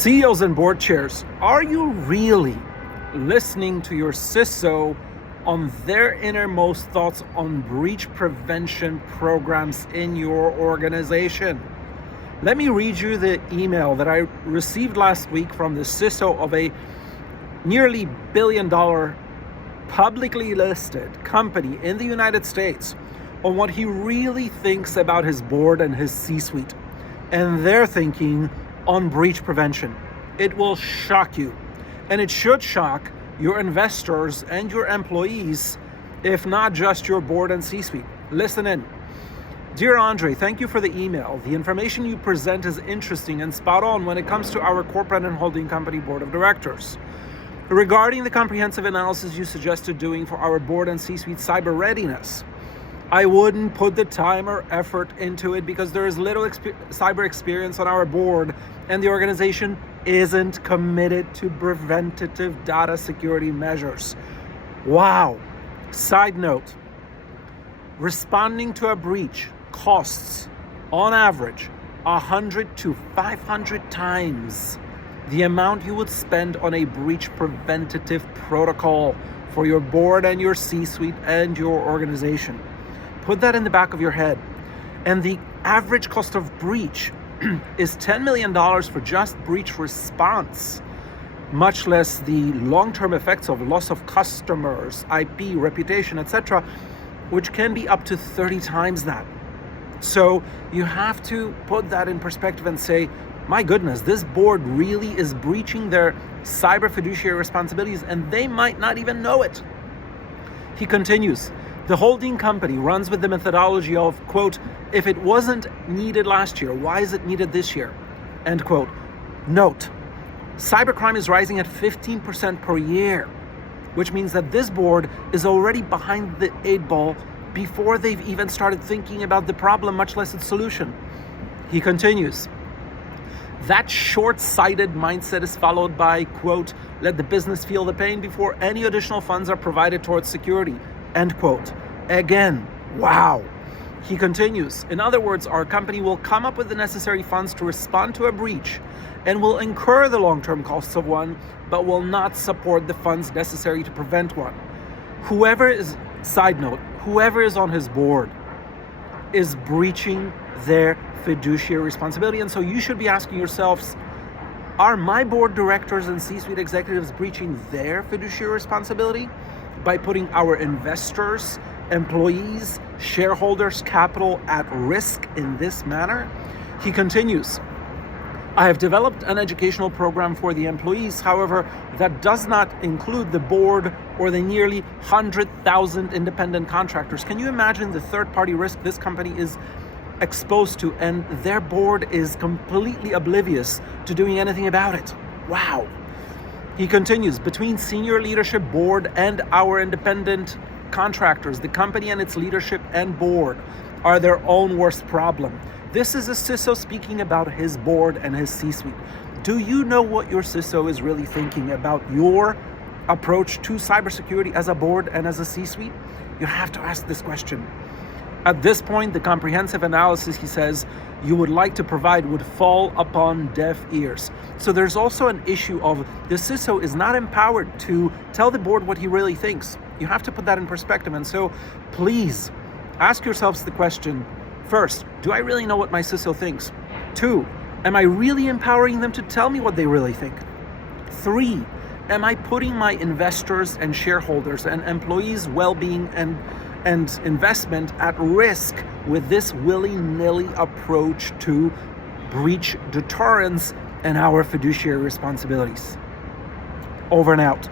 CEOs and board chairs, are you really listening to your CISO on their innermost thoughts on breach prevention programs in your organization? Let me read you the email that I received last week from the CISO of a nearly $1 billion publicly listed company in the United States on what he really thinks about his board and his C-suite and their thinking on breach prevention. It will shock you, and it should shock your investors and your employees, if not just your board and C-suite. Listen in. Dear Andre, thank you for the email. The information you present is interesting and spot on when it comes to our corporate and holding company board of directors. Regarding the comprehensive analysis you suggested doing for our board and C-suite cyber readiness, I wouldn't put the time or effort into it because there is little cyber experience on our board and the organization isn't committed to preventative data security measures. Wow. Side note, responding to a breach costs, on average, 100 to 500 times the amount you would spend on a breach preventative protocol for your board and your C-suite and your organization. Put that in the back of your head. And the average cost of breach is $10 million for just breach response, much less the long-term effects of loss of customers, IP, reputation, etc., which can be up to 30 times that. So you have to put that in perspective and say, my goodness, this board really is breaching their cyber fiduciary responsibilities and they might not even know it. He continues, the holding company runs with the methodology of, quote, if it wasn't needed last year, why is it needed this year? End quote. Note, cybercrime is rising at 15% per year, which means that this board is already behind the 8 ball before they've even started thinking about the problem, much less its solution. He continues, that short-sighted mindset is followed by, quote, let the business feel the pain before any additional funds are provided towards security, end quote. Again, wow. He continues, in other words, our company will come up with the necessary funds to respond to a breach and will incur the long-term costs of one, but will not support the funds necessary to prevent one. Side note, whoever is on his board is breaching their fiduciary responsibility. And so you should be asking yourselves, are my board directors and C-suite executives breaching their fiduciary responsibility by putting our investors, employees, shareholders' capital at risk in this manner? He continues, I have developed an educational program for the employees. However, that does not include the board or the nearly 100,000 independent contractors. Can you imagine the third-party risk this company is exposed to, and their board is completely oblivious to doing anything about it? Wow. He continues, between senior leadership board and our independent contractors, the company and its leadership and board are their own worst problem. This is a CISO speaking about his board and his C-suite. Do you know what your CISO is really thinking about your approach to cybersecurity as a board and as a C-suite? You have to ask this question. At this point, the comprehensive analysis, he says, you would like to provide would fall upon deaf ears. So there's also an issue of the CISO is not empowered to tell the board what he really thinks. You have to put that in perspective. And so please ask yourselves the question, first, do I really know what my CISO thinks? 2, am I really empowering them to tell me what they really think? 3, am I putting my investors and shareholders and employees' well-being and investment at risk with this willy-nilly approach to breach deterrence and our fiduciary responsibilities? Over and out.